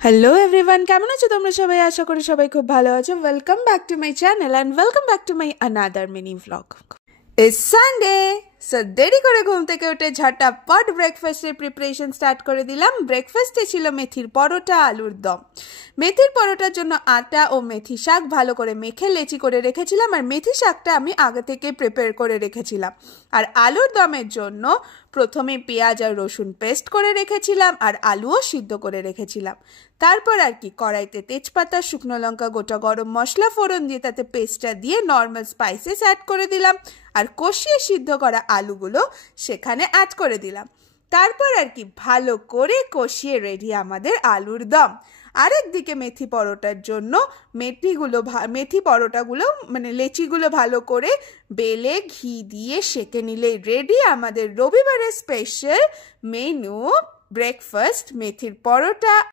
Hello everyone, কেমন আছো তোমরা সবাই? আশা করি সবাই খুব ভালো আছো। Welcome back to my channel and welcome back to my another mini vlog. It's Sunday, so দেরি করে ঘুম থেকে উঠে ঝটাপট ব্রেকফাস্টের প্রিপারেশন স্টার্ট করে দিলাম। ব্রেকফাস্টে ছিল মেথির পরোটা, আলুর দম। মেথির পরোটার জন্য আটা ও মেথি শাক ভালো করে মেখে লেচি করে রেখেছিলাম, আর মেথি শাকটা আমি আগে থেকে প্রিপেয়ার করে রেখেছিলাম। আর আলুর দমের জন্য প্রথমে পেঁয়াজ আর রসুন পেস্ট করে রেখেছিলাম, আর আলুও সিদ্ধ করে রেখেছিলাম। তারপর আর কি, কড়াইতে তেজপাতা, শুকনো লঙ্কা, গোটা গরম মশলা ফোড়ন দিয়ে তাতে পেস্টটা দিয়ে নর্মাল স্পাইসেস অ্যাড করে দিলাম, আর কষিয়ে সিদ্ধ করা আলুগুলো সেখানে অ্যাড করে দিলাম। তারপর আর কি ভালো করে কষিয়ে রেডি আমাদের আলুর দম। আরেকদিকে মেথি পরোটার জন্য মেথি পরোটাগুলো মানে লেচিগুলো ভালো করে বেলে ঘি দিয়ে সেঁকে নিলেই রেডি আমাদের রবিবারের স্পেশাল মেনু ব্রেকফাস্ট, মেথির পরোটা